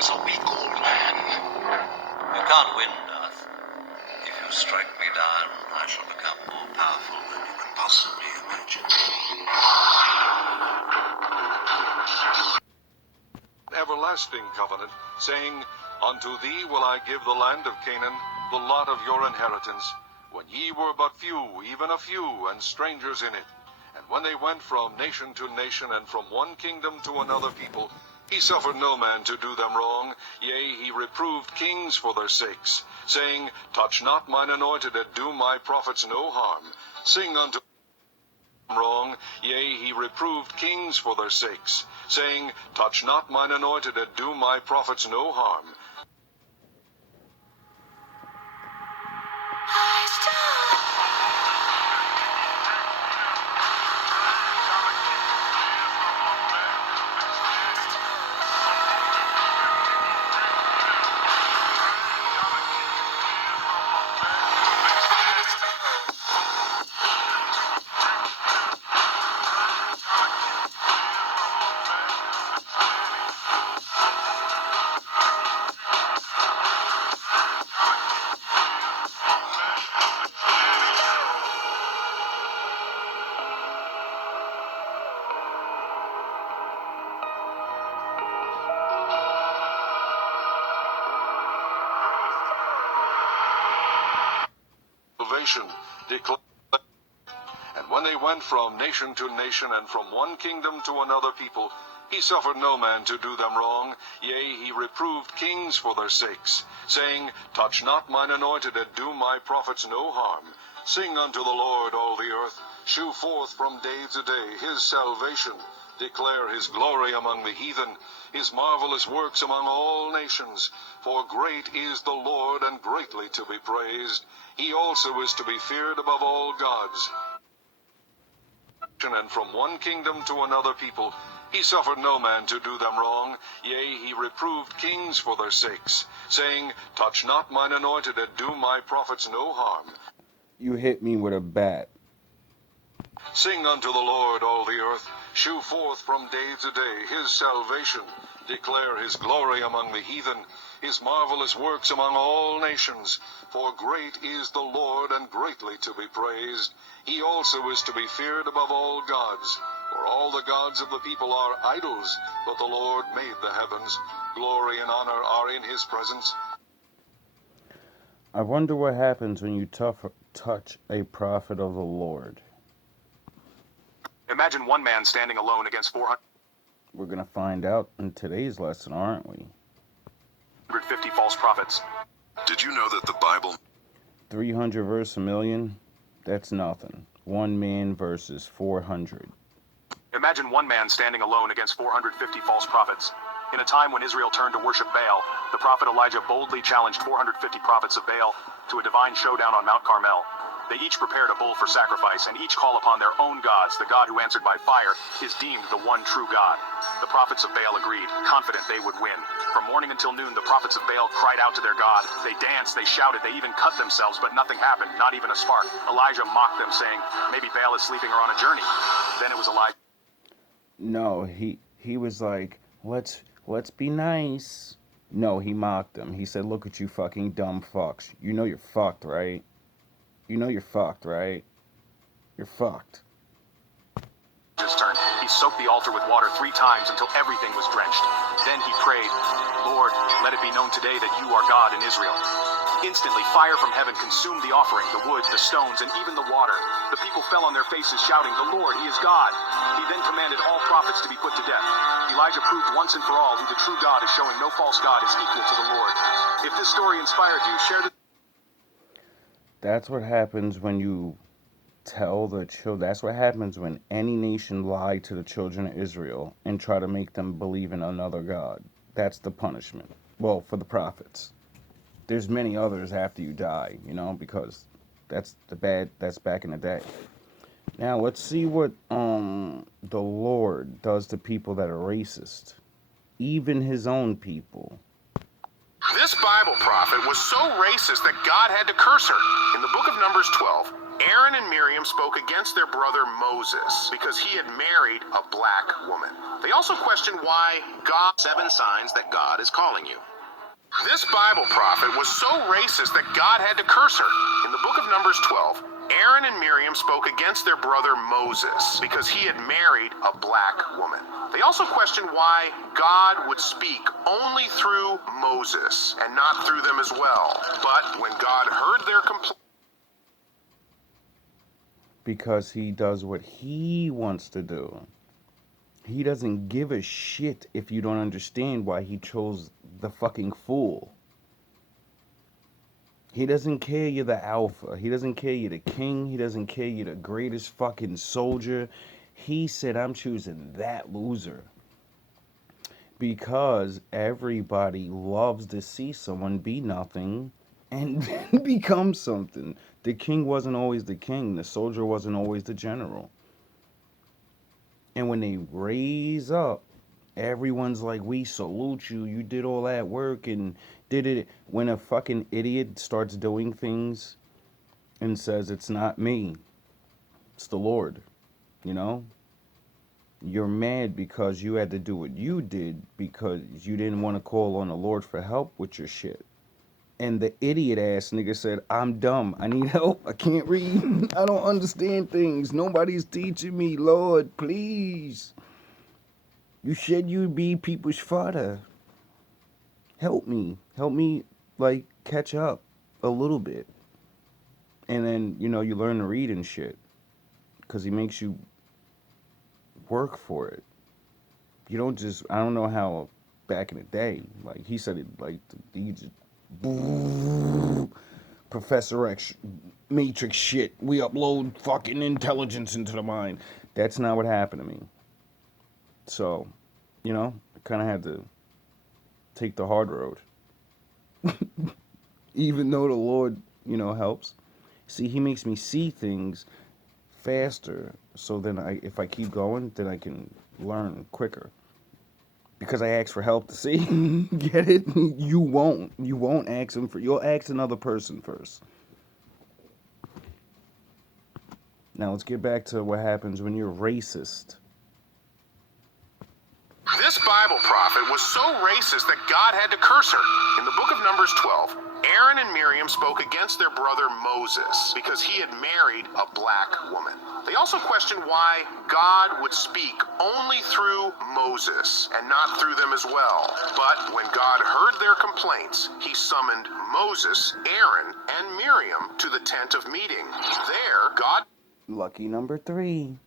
was a weak old man. You can't win, Darth. If you strike me down, I shall become more powerful than you can possibly imagine. Everlasting covenant, saying, Unto thee will I give the land of Canaan, the lot of your inheritance, when ye were but few, even a few, and strangers in it. And when they went from nation to nation, and from one kingdom to another people, he suffered no man to do them wrong. Yea, he reproved kings for their sakes, saying, Touch not mine anointed, and do my prophets no harm. Sing unto wrong. Yea, he reproved kings for their sakes, saying, Touch not mine anointed, and do my prophets no harm. Salvation declared. And when they went from nation to nation, and from one kingdom to another people, he suffered no man to do them wrong. Yea, he reproved kings for their sakes, saying, Touch not mine anointed, and do my prophets no harm. Sing unto the Lord, all the earth. Shew forth from day to day his salvation. Declare his glory among the heathen, his marvelous works among all nations. For great is the Lord, and greatly to be praised. He also is to be feared above all gods. And from one kingdom to another people, he suffered no man to do them wrong. Yea, he reproved kings for their sakes, saying, Touch not mine anointed, and do my prophets no harm. You hit me with a bat. Sing unto the Lord, all the earth. Shew forth from day to day his salvation. Declare his glory among the heathen, his marvelous works among all nations. For great is the Lord, and greatly to be praised. He also is to be feared above all gods. For all the gods of the people are idols, but the Lord made the heavens. Glory and honor are in his presence. I wonder what happens when you touch a prophet of the Lord. Imagine one man standing alone against 400. We're going to find out in today's lesson, aren't we? 150 false prophets. Did you know that the Bible 300 versus a million? That's nothing. One man versus 400. Imagine one man standing alone against 450 false prophets. In a time when Israel turned to worship Baal, the prophet Elijah boldly challenged 450 prophets of Baal to a divine showdown on Mount Carmel. They each prepared a bull for sacrifice, and each call upon their own gods. The God who answered by fire is deemed the one true God. The prophets of Baal agreed, confident they would win. From morning until noon, the prophets of Baal cried out to their God. They danced, they shouted, they even cut themselves, but nothing happened, not even a spark. Elijah mocked them, saying, Maybe Baal is sleeping or on a journey. Then it was Elijah. No, he was like, let's be nice. No, he mocked them. He said, look at you fucking dumb fucks. You know you're fucked, right? You know you're fucked, right? You're fucked. His turn. He soaked the altar with water 3 times until everything was drenched. Then he prayed, Lord, let it be known today that you are God in Israel. Instantly, fire from heaven consumed the offering, the wood, the stones, and even the water. The people fell on their faces shouting, The Lord, he is God. He then commanded all prophets to be put to death. Elijah proved once and for all who the true God is, showing no false God is equal to the Lord. If this story inspired you, share this. That's what happens when you tell the children. That's what happens when any nation lied to the children of Israel and try to make them believe in another God. That's the punishment. Well, for the prophets. There's many others after you die, you know, because that's back in the day. Now, let's see what the Lord does to people that are racist. Even his own people. This Bible prophet was so racist that God had to curse her. In the book of Numbers 12, Aaron and Miriam spoke against their brother Moses because he had married a black woman. They also questioned why God... 7 signs that God is calling you. This Bible prophet was so racist that God had to curse her. In the book of Numbers 12, Aaron and Miriam spoke against their brother Moses because he had married a black woman. They also questioned why God would speak only through Moses and not through them as well. But when God heard their complaint, because he does what he wants to do. He doesn't give a shit if you don't understand why he chose the fucking fool. He doesn't care you're the alpha. He doesn't care you're the king. He doesn't care you're the greatest fucking soldier. He said, I'm choosing that loser. Because everybody loves to see someone be nothing and become something. The king wasn't always the king. The soldier wasn't always the general. And when they raise up, everyone's like, we salute you. You did all that work and did it. When a fucking idiot starts doing things and says, it's not me, it's the Lord, you know? You're mad because you had to do what you did because you didn't want to call on the Lord for help with your shit. And the idiot ass nigga said, I'm dumb. I need help. I can't read. I don't understand things. Nobody's teaching me. Lord, please. You said you'd be people's father. Help me. Help me, like, catch up a little bit. And then, you know, you learn to read and shit. Because he makes you work for it. You don't just, I don't know how back in the day, like, he said it, like, he just, Professor X, Matrix shit, we upload fucking intelligence into the mind. That's not what happened to me. So, you know, I kind of had to take the hard road. Even though the Lord, you know, helps. See, he makes me see things faster. So then if I keep going, then I can learn quicker. Because I ask for help to see. Get it? You won't. You won't ask him for... You'll ask another person first. Now let's get back to what happens when you're racist. this Bible prophet was so racist that God had to curse her. In the book of Numbers 12, Aaron and Miriam spoke against their brother Moses because he had married a black woman. They also questioned why God would speak only through Moses and not through them as well. But when God heard their complaints, he summoned Moses, Aaron, and Miriam to the tent of meeting. There, God Lucky number 3.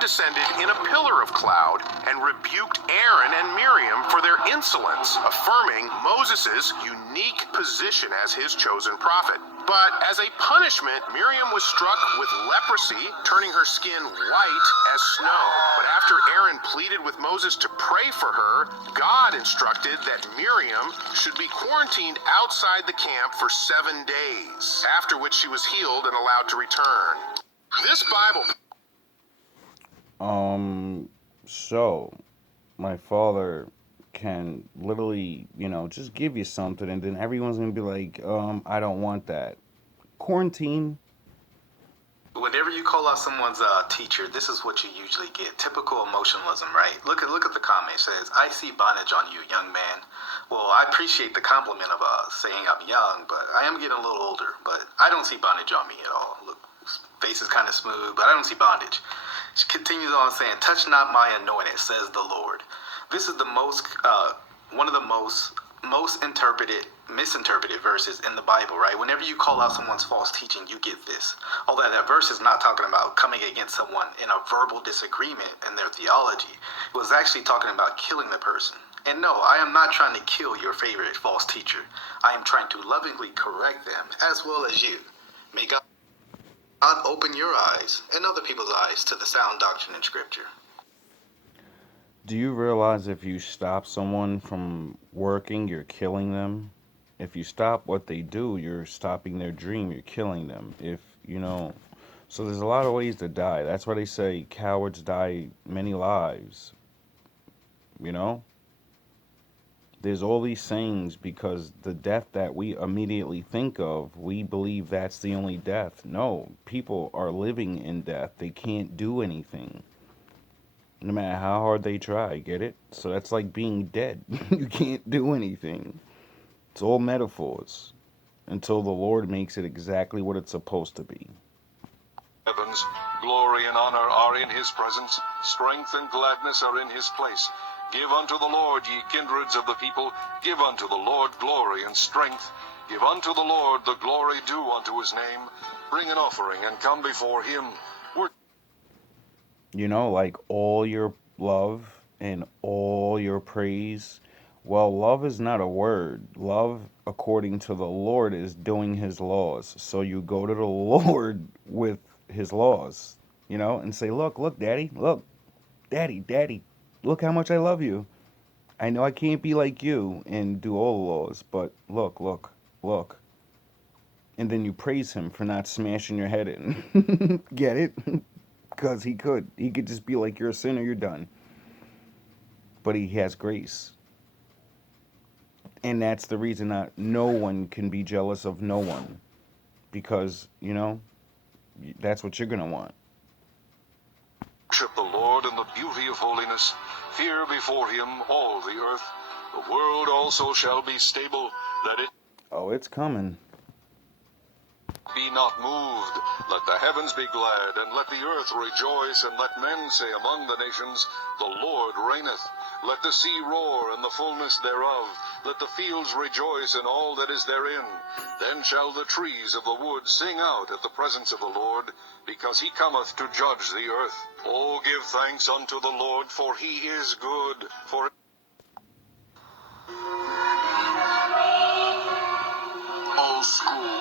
descended in a pillar of cloud and rebuked Aaron and Miriam for their insolence, affirming Moses' unique position as his chosen prophet. But as a punishment, Miriam was struck with leprosy, turning her skin white as snow. But after Aaron pleaded with Moses to pray for her, God instructed that Miriam should be quarantined outside the camp for 7 days, after which she was healed and allowed to return. This Bible... So, my father can literally, you know, just give you something and then everyone's gonna be like, I don't want that. Quarantine. Whenever you call out someone's teacher, this is what you usually get. Typical emotionalism, right? Look at the comment. It says, I see bondage on you, young man. Well, I appreciate the compliment of saying I'm young, but I am getting a little older. But I don't see bondage on me at all. Look, face is kind of smooth, but I don't see bondage. She continues on saying, touch not my anointed, says the Lord. This is the most, one of the most misinterpreted verses in the Bible, right? Whenever you call out someone's false teaching, you get this. Although that verse is not talking about coming against someone in a verbal disagreement in their theology. It was actually talking about killing the person. And no, I am not trying to kill your favorite false teacher. I am trying to lovingly correct them, as well as you. May God open your eyes and other people's eyes to the sound doctrine in Scripture. Do you realize if you stop someone from working, you're killing them? If you stop what they do, you're stopping their dream, you're killing them. If, you know, so there's a lot of ways to die. That's why they say cowards die many lives, you know? There's all these sayings because the death that we immediately think of, we believe that's the only death. No, people are living in death. They can't do anything, no matter how hard they try. Get it? So that's like being dead. You can't do anything. It's all metaphors until the Lord makes it exactly what it's supposed to be. Heavens, glory and honor are in his presence, strength and gladness are in his place. Give unto the Lord, ye kindreds of the people, give unto the Lord glory and strength. Give unto the Lord the glory due unto his name. Bring an offering and come before him. You know, like all your love and all your praise. Well, love is not a word. Love, according to the Lord, is doing his laws. So you go to the Lord with his laws, and say, look, daddy, look, daddy, look how much I love you. I know I can't be like you and do all the laws, but look. And then you praise him for not smashing your head in. Get it? Because he could. He could just be like, you're a sinner, you're done. But he has grace. And that's the reason that no one can be jealous of no one. Because, that's what you're going to want. Worship the Lord in the beauty of holiness. Fear before him all the earth. The world also shall be stable, that it Oh, it's coming. be not moved. Let the heavens be glad, and let the earth rejoice, and let men say among the nations, the Lord reigneth. Let the sea roar, and the fullness thereof. Let the fields rejoice, and all that is therein. Then shall the trees of the wood sing out at the presence of the Lord, because he cometh to judge the earth. Oh, give thanks unto the Lord, for he is good, for old school.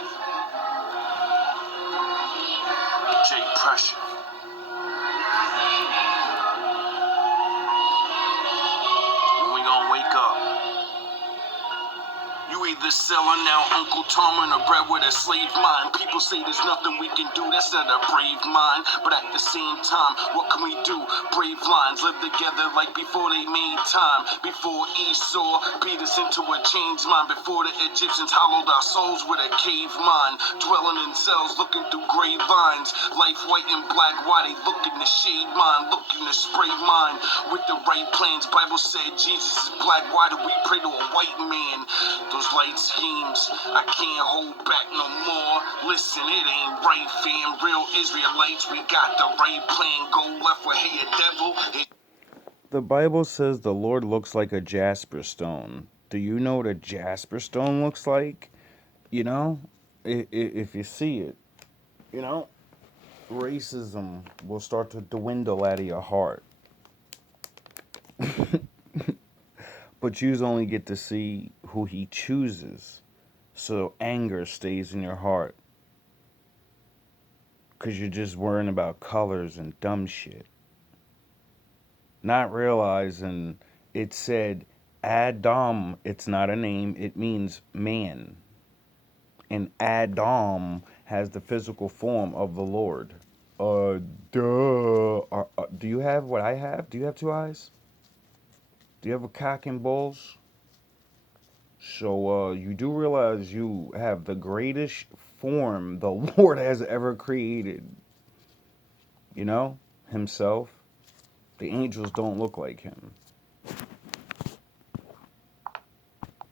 J Pressure. When we gonna wake up? You either selling out Uncle Tom and a bread with a slave mind. People say there's nothing we can do, that's not a brave mind. But at the same time, what can we do? Brave lines live together like before they made time. Before Esau beat us into a changed mind. Before the Egyptians hollowed our souls with a cave mind. Dwelling in cells, looking through gray lines. Life white and black, why they looking to shade mine, looking to spray mine. With the right plans, Bible said Jesus is black. Why do we pray to a white man? Those light schemes, I can't hold back no more. Listen, it ain't right, fam. Real Israelites, we got the right plan. Go left with hey, a devil. The Bible says the Lord looks like a jasper stone. Do you know what a jasper stone looks like? If you see it, racism will start to dwindle out of your heart. But you only get to see who he chooses. So anger stays in your heart. Because you're just worrying about colors and dumb shit. Not realizing it said Adam, it's not a name, it means man. And Adam has the physical form of the Lord. Duh. Do you have what I have? Do you have two eyes? Do you have a cock and balls? So, you do realize you have the greatest form the Lord has ever created. Himself. The angels don't look like him.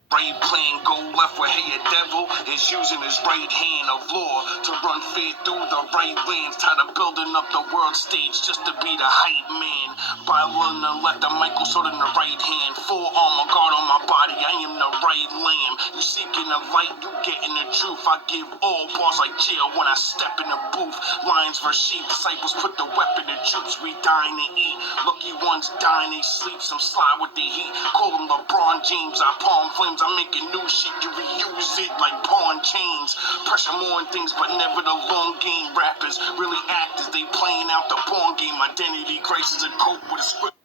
Right plan, go left where hey, a devil is using his right hand of law to run fair through the right lands. Tired of building up the world stage just to be the hype man. Bible in the left, the Michael sword in the right hand. Full armor guard on my body, I am the right lamb. You seeking the light, you getting the truth. I give all bars like jail when I step in the booth. Lions versus sheep, disciples put the weapon in troops. We dying to eat. Lucky ones dying, they sleep. Some slide with the heat. Call them LeBron James, I palm flames. I'm making new shit, you reuse it like pawn chains. Pressure more on things, but never the long game. Rappers really actors, they playing out the pawn game. Identity crisis and cope with a script.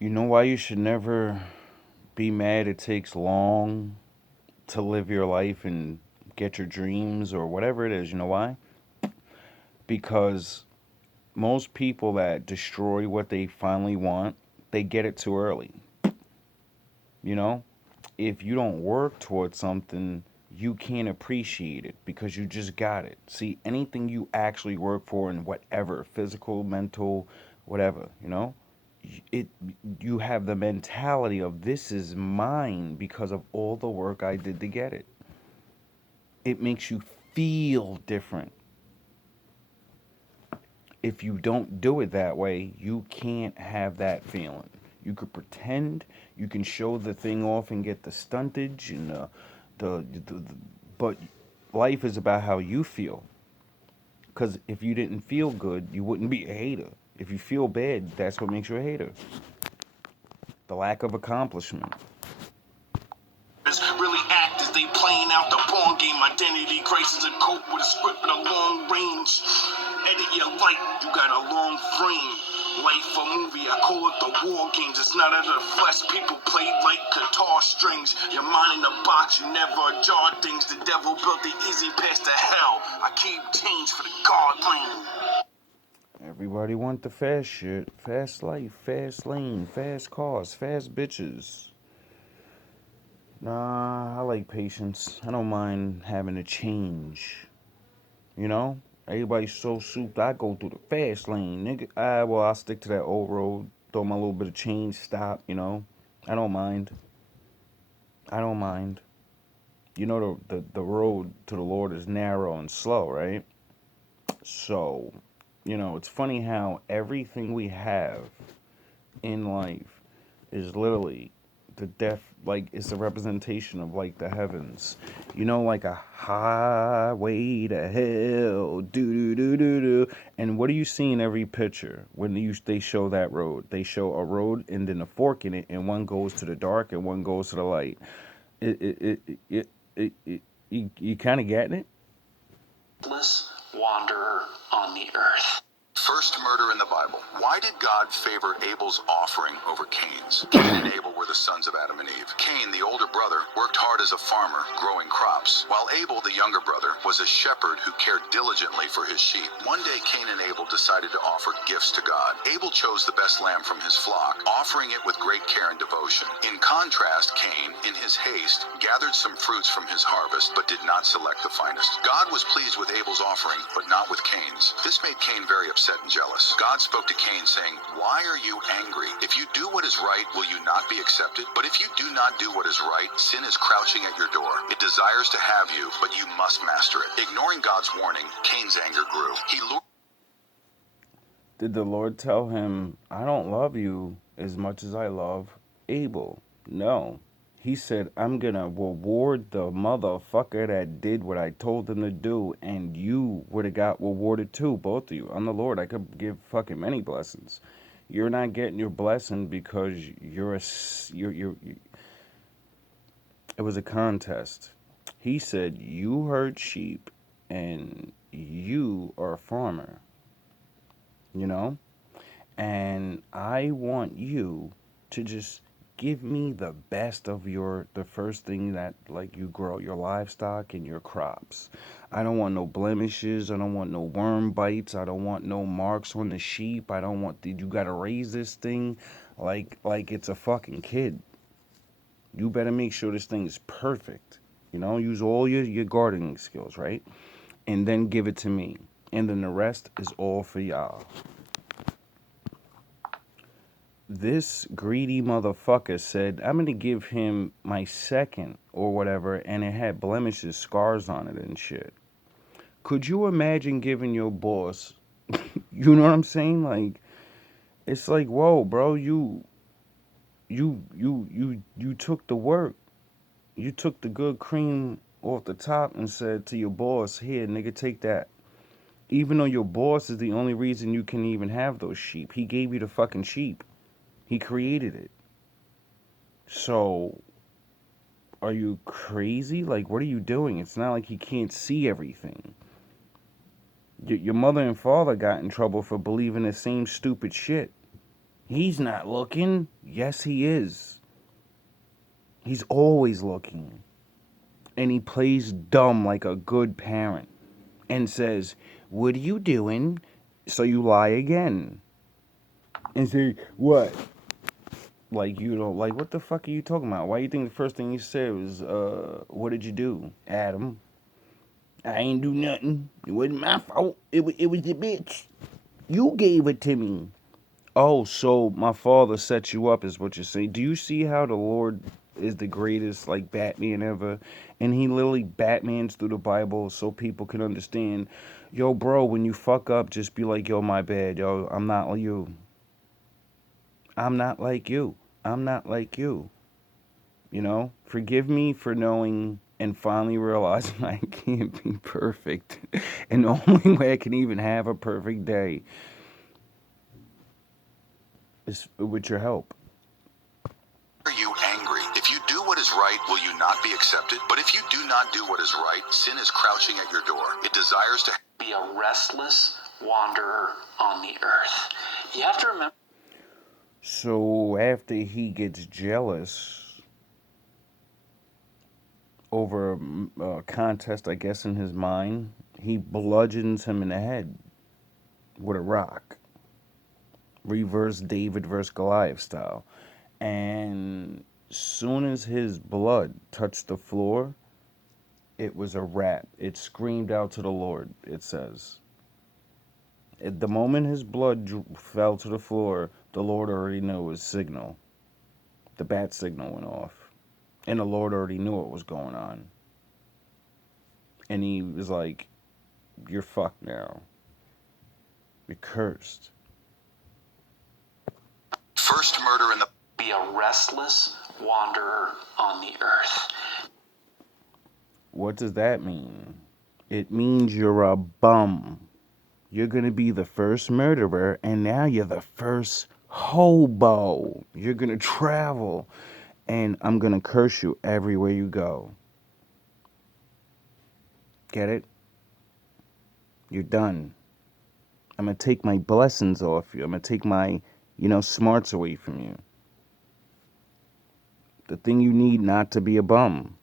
You know why you should never be mad it takes long to live your life and get your dreams or whatever it is? You know why? Because most people that destroy what they finally want, they get it too early. You know, if you don't work towards something, you can't appreciate it because you just got it. See, anything you actually work for in whatever, physical, mental, whatever, you know, it you have the mentality of this is mine because of all the work I did to get it. It makes you feel different. If you don't do it that way, you can't have that feeling. You could pretend, you can show the thing off and get the stuntage and the but life is about how you feel. Because if you didn't feel good, you wouldn't be a hater. If you feel bad, that's what makes you a hater. The lack of accomplishment. Really act as they playing out the ball game. Identity crisis and cope with a script at a long range. Edit your life, you got a long frame. Life a movie, I call it the war games. It's not out of the flesh, people play like guitar strings. Your mind in a box, you never jar things. The devil built the easy path to hell. I keep change for the God lane. Everybody want the fast shit. Fast life, fast lane, fast cars, fast bitches. Nah, I like patience. I don't mind having a change. You know? Everybody's so souped. I go through the fast lane, nigga. Well, I'll stick to that old road. Throw my little bit of change, stop, you know? I don't mind. I don't mind. You know, the road to the Lord is narrow and slow, right? So, you know, it's funny how everything we have in life is literally the death, like it's a representation of like the heavens, you know, like a highway to hell, do do do do do. And what do you see in every picture when they show that road? They show a road and then a fork in it, and one goes to the dark and one goes to the light. You kind of getting it? Wanderer on the earth. First murder in the Bible. Why did God favor Abel's offering over Cain's? Cain and Abel were the sons of Adam and Eve. Cain, the older brother, worked hard as a farmer, growing crops, while Abel, the younger brother, was a shepherd who cared diligently for his sheep. One day, Cain and Abel decided to offer gifts to God. Abel chose the best lamb from his flock, offering it with great care and devotion. In contrast, Cain, in his haste, gathered some fruits from his harvest, but did not select the finest. God was pleased with Abel's offering, but not with Cain's. This made Cain very upset and jealous. God spoke to Cain, saying, "Why are you angry? If you do what is right, will you not be accepted? But if you do not do what is right, sin is crouching at your door. It desires to have you, but you must master it." Ignoring God's warning, Cain's anger grew. He lured. Did the Lord tell him, I don't love you as much as I love Abel? No. He said, I'm going to reward the motherfucker that did what I told him to do, and you would have got rewarded too, both of you. I'm the Lord. I could give fucking many blessings. You're not getting your blessing because it was a contest. He said, you herd sheep and you are a farmer, you know? And I want you to just give me the best of the first thing that like you grow, your livestock and your crops. I don't want no blemishes. I don't want no worm bites. I don't want no marks on the sheep. I don't want you got to raise this thing like it's a fucking kid. You better make sure this thing is perfect. You know, use all your gardening skills, right? And then give it to me. And then the rest is all for y'all. This greedy motherfucker said, I'm going to give him my second or whatever, and it had blemishes, scars on it and shit. Could you imagine giving your boss, you know what I'm saying? Like, it's like, whoa, bro, you took the work. You took the good cream off the top and said to your boss, here, nigga, take that. Even though your boss is the only reason you can even have those sheep. He gave you the fucking sheep. He created it. So, are you crazy? Like, what are you doing? It's not like he can't see everything. Your mother and father got in trouble for believing the same stupid shit. He's not looking. Yes, he is. He's always looking. And he plays dumb like a good parent and says, what are you doing? So you lie again. And say, what? Like, you know, like, what the fuck are you talking about? Why you think the first thing you said was, what did you do, Adam? I ain't do nothing. It wasn't my fault. It was the bitch. You gave it to me. Oh, so my father set you up is what you're saying. Do you see how the Lord is the greatest, like, Batman ever? And he literally Batmans through the Bible so people can understand. Yo, bro, when you fuck up, just be like, yo, my bad. Yo, I'm not like you. I'm not like you. I'm not like you. You know? Forgive me for knowing and finally realizing I can't be perfect. And the only way I can even have a perfect day is with your help. Are you angry? If you do what is right, will you not be accepted? But if you do not do what is right, sin is crouching at your door. It desires to be a restless wanderer on the earth. You have to remember. So after he gets jealous over a contest, I guess, in his mind, he bludgeons him in the head with a rock. Reverse David versus Goliath style. And soon as his blood touched the floor, it was a wrap. It screamed out to the Lord, it says. At the moment his blood fell to the floor, the Lord already knew his signal. The bat signal went off. And the Lord already knew what was going on. And he was like, you're fucked now. You're cursed. first murder in the be a restless wanderer on the earth. What does that mean? It means you're a bum. You're going to be the first murderer, and now you're the first hobo. You're going to travel, and I'm going to curse you everywhere you go. Get it? You're done. I'm going to take my blessings off you. I'm going to take my, smarts away from you. The thing you need not to be a bum.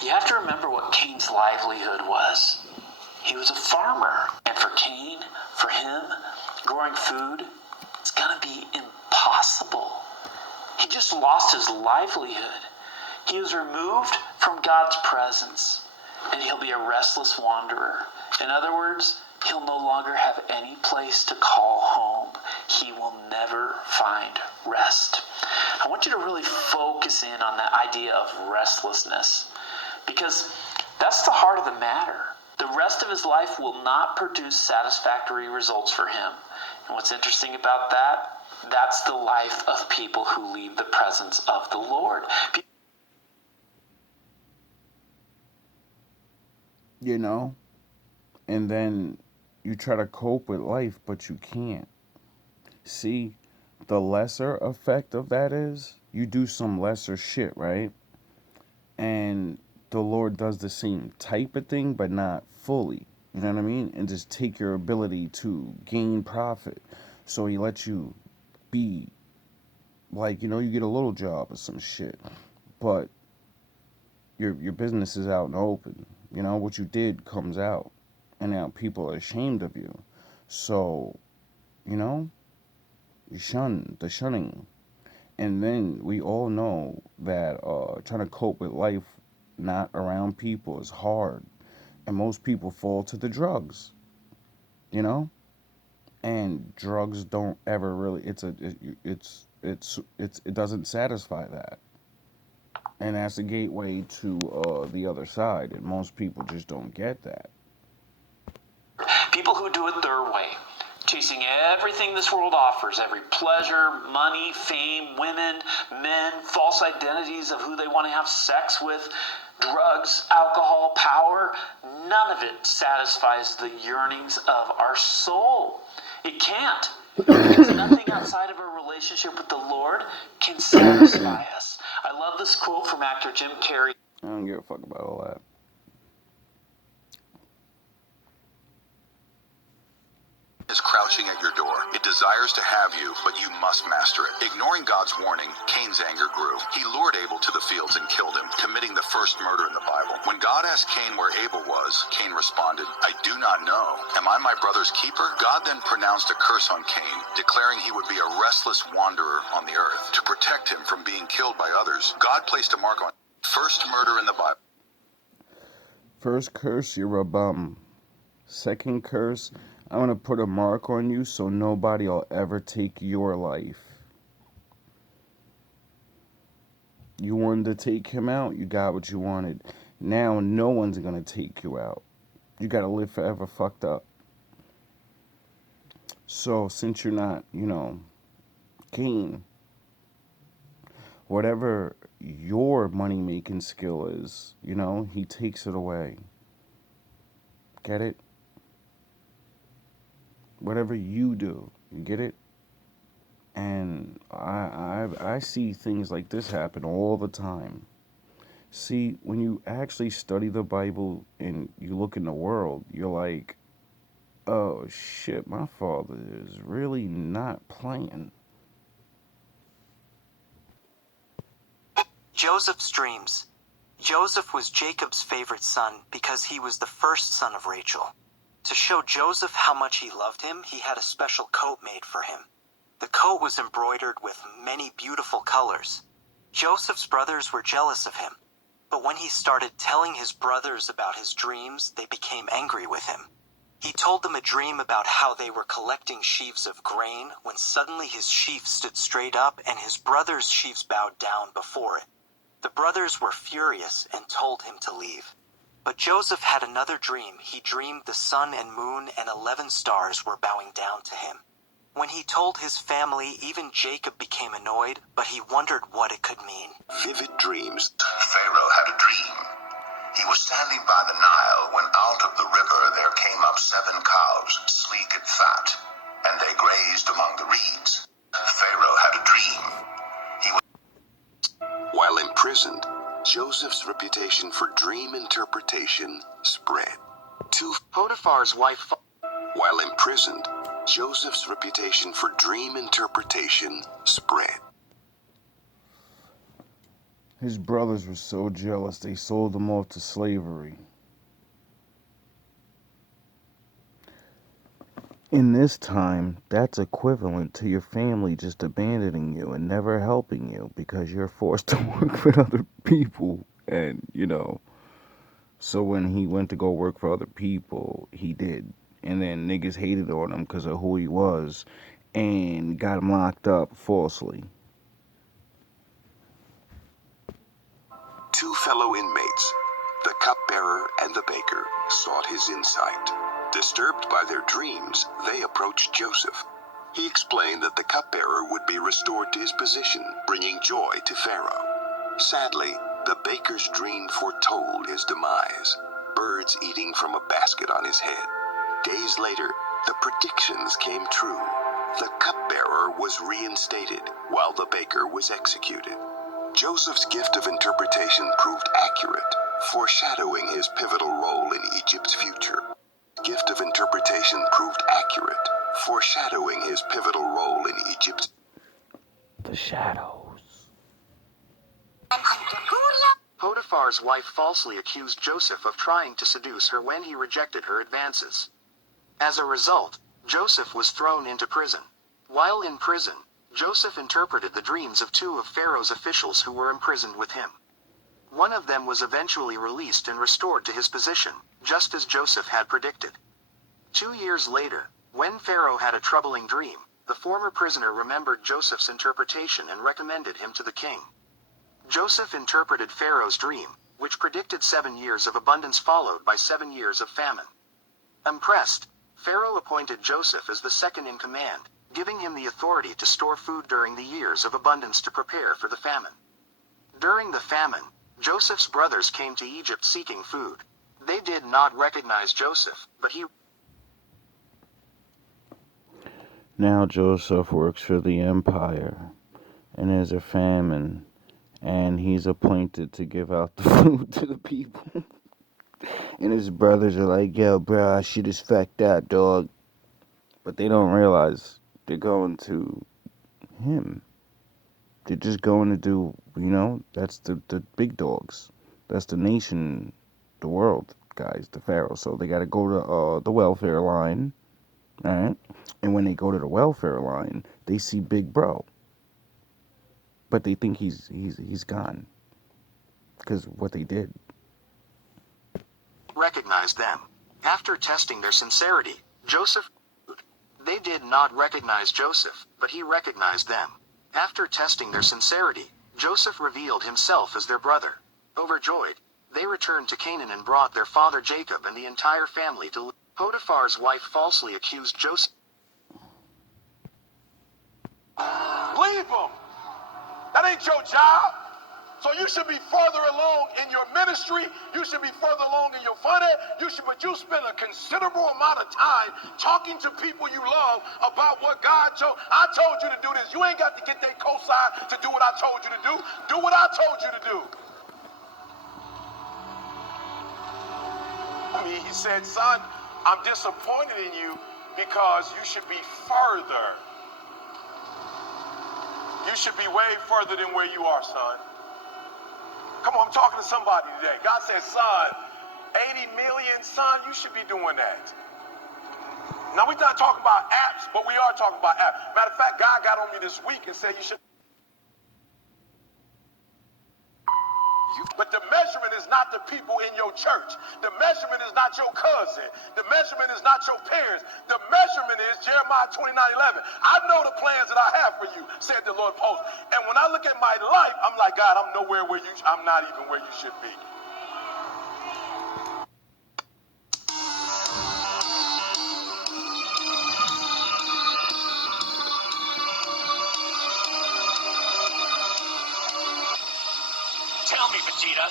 You have to remember what Cain's livelihood was. He was a farmer. And for Cain, for him, growing food, it's going to be impossible. He just lost his livelihood. He was removed from God's presence, and he'll be a restless wanderer. In other words, he'll no longer have any place to call home. He will never find rest. I want you to really focus in on that idea of restlessness, because that's the heart of the matter. The rest of his life will not produce satisfactory results for him. And what's interesting about that? That's the life of people who leave the presence of the Lord. And then you try to cope with life, but you can't. See, the lesser effect of that is you do some lesser shit, right? And the Lord does the same type of thing, but not fully. You know what I mean? And just take your ability to gain profit. So he lets you be like, you get a little job or some shit. But your business is out in the open. What you did comes out. And now people are ashamed of you. So, you shun the shunning. And then we all know that trying to cope with life not around people is hard. And most people fall to the drugs, and drugs don't ever really, it doesn't satisfy that. And that's a gateway to the other side. And most people just don't get that. People who do it their way, chasing everything this world offers, every pleasure, money, fame, women, men, false identities of who they want to have sex with, drugs, alcohol, power, none of it satisfies the yearnings of our soul. It can't. Because nothing outside of a relationship with the Lord can satisfy us. I love this quote from actor Jim Carrey. I don't give a fuck about all that. Is crouching at your door. It desires to have you, but you must master it. Ignoring God's warning, Cain's anger grew. He lured Abel to the fields and killed him, committing the first murder in the Bible. When God asked Cain where Abel was, Cain responded, "I do not know. Am I my brother's keeper?" God then pronounced a curse on Cain, declaring he would be a restless wanderer on the earth. To protect him from being killed by others, God placed a mark on first murder in the Bible. First curse, you're a bum. Second curse, I'm going to put a mark on you so nobody will ever take your life. You wanted to take him out, you got what you wanted. Now no one's going to take you out. You got to live forever fucked up. So since you're not, Cain, whatever your money-making skill is, he takes it away. Get it? Whatever you do, you get it? And I see things like this happen all the time. See, when you actually study the Bible and you look in the world, you're like, oh shit, my father is really not playing. Joseph's dreams. Joseph was Jacob's favorite son because he was the first son of Rachel. To show Joseph how much he loved him, he had a special coat made for him. The coat was embroidered with many beautiful colors. Joseph's brothers were jealous of him, but when he started telling his brothers about his dreams, they became angry with him. He told them a dream about how they were collecting sheaves of grain when suddenly his sheaf stood straight up and his brothers' sheaves bowed down before it. The brothers were furious and told him to leave. But Joseph had another dream. He dreamed the sun and moon and 11 stars were bowing down to him. When he told his family, even Jacob became annoyed, but he wondered what it could mean. Vivid dreams. Pharaoh had a dream. He was standing by the Nile when out of the river there came up 7 cows, sleek and fat, and they grazed among the reeds. Pharaoh had a dream. While imprisoned, Joseph's reputation for dream interpretation spread. Potiphar's wife. While imprisoned, Joseph's reputation for dream interpretation spread. His brothers were so jealous they sold him off to slavery. In this time, that's equivalent to your family just abandoning you and never helping you because you're forced to work for other people. And, so when he went to go work for other people, he did. And then niggas hated on him because of who he was and got him locked up falsely. 2 fellow inmates, the cupbearer and the baker, sought his insight. Disturbed by their dreams, they approached Joseph. He explained that the cupbearer would be restored to his position, bringing joy to Pharaoh. Sadly, the baker's dream foretold his demise, birds eating from a basket on his head. Days later, the predictions came true. The cupbearer was reinstated, while the baker was executed. Joseph's gift of interpretation proved accurate, foreshadowing his pivotal role in Egypt's future. Gift of interpretation proved accurate, foreshadowing his pivotal role in Egypt. The shadows. Potiphar's wife falsely accused Joseph of trying to seduce her when he rejected her advances. As a result, Joseph was thrown into prison. While in prison, Joseph interpreted the dreams of 2 of Pharaoh's officials who were imprisoned with him. One of them was eventually released and restored to his position, just as Joseph had predicted. 2 years later, when Pharaoh had a troubling dream, the former prisoner remembered Joseph's interpretation and recommended him to the king. Joseph interpreted Pharaoh's dream, which predicted 7 years of abundance followed by 7 years of famine. Impressed, Pharaoh appointed Joseph as the second in command, giving him the authority to store food during the years of abundance to prepare for the famine. During the famine, Joseph's brothers came to Egypt seeking food. They did not recognize Joseph, but he... Now Joseph works for the empire, and there's a famine, and he's appointed to give out the food to the people. And his brothers are like, yo, bro, our shit is fucked up, dog. But they don't realize they're going to him. They're just going to do, that's the big dogs. That's the nation, the world guys, the pharaoh. So they got to go to the welfare line, all right? And when they go to the welfare line, they see Big Bro, but they think he's gone because what they did. Recognized them. After testing their sincerity, Joseph. They did not recognize Joseph, but he recognized them. After testing their sincerity, Joseph revealed himself as their brother. Overjoyed, they returned to Canaan and brought their father Jacob and the entire family to Potiphar's wife falsely accused Joseph. Leave them. That ain't your job. So you should be further along in your ministry. You should be further along in your finance. But you spend a considerable amount of time talking to people you love about what God told. I told you to do this. You ain't got to get that cosign to do what I told you to do. Do what I told you to do. He said, son, I'm disappointed in you because you should be further. You should be way further than where you are, son. Come on, I'm talking to somebody today. God says, son, 80 million, son, you should be doing that. Now, we're not talking about apps, but we are talking about apps. Matter of fact, God got on me this week and said you should. But the measurement is not the people in your church. The measurement is not your cousin. The measurement is not your parents. The measurement is Jeremiah 29:11. I know the plans that I have for you, said the Lord of hosts. And when I look at my life, I'm like, God, I'm nowhere where I'm not even where you should be. Tell me, Vegeta,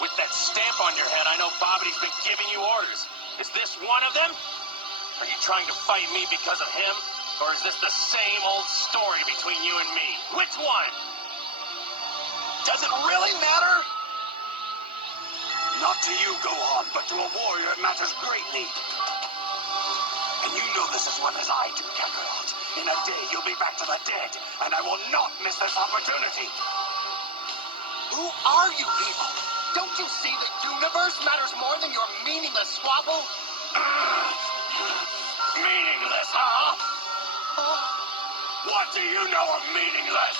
with that stamp on your head, I know Babbidi's been giving you orders. Is this one of them? Are you trying to fight me because of him? Or is this the same old story between you and me? Which one? Does it really matter? Not to you, Gohan, but to a warrior it matters greatly. And you know this as well as I do, Kakarot. In a day, you'll be back to the dead, and I will not miss this opportunity. Who are you people? Don't you see the universe matters more than your meaningless squabble? Meaningless, huh? What do you know of meaningless?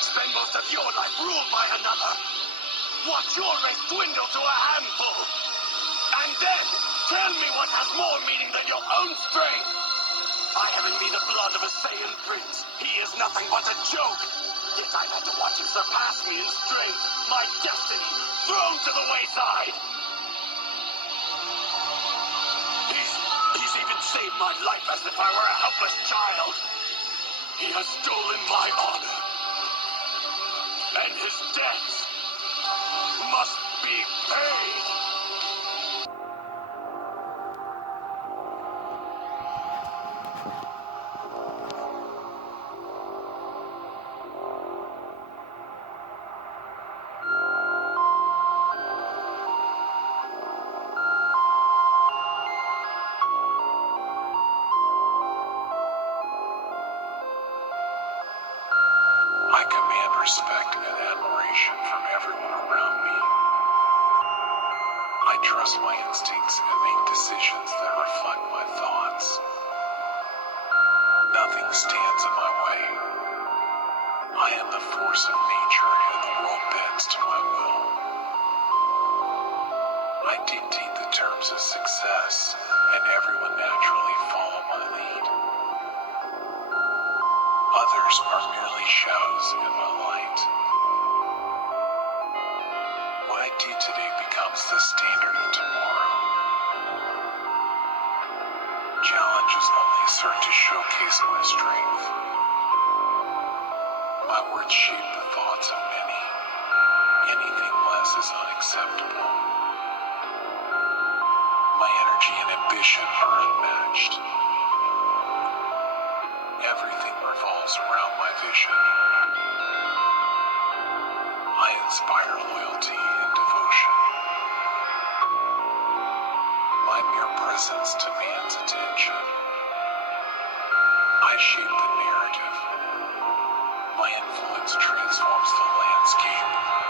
Spend most of your life ruled by another. Watch your race dwindle to a handful. And then, tell me what has more meaning than your own strength. I have in me the blood of a Saiyan prince. He is nothing but a joke. Yet I've had to watch him surpass me in strength. My destiny thrown to the wayside. He's even saved my life as if I were a helpless child. He has stolen my honor. And his debts must be paid. I command respect and admiration from everyone around me. I trust my instincts and make decisions that reflect my thoughts. Nothing stands in my way. I am the force of nature and the world bends to my will. I dictate the terms of success and everyone naturally follow my lead. Others are merely shadows in my light. What I do today becomes the standard of tomorrow. Challenges only serve to showcase my strength. My words shape the thoughts of many. Anything less is unacceptable. My energy and ambition are unmatched. Everything revolves around my vision. inspire loyalty and devotion. My mere presence demands attention. I shape the narrative. My influence transforms the landscape.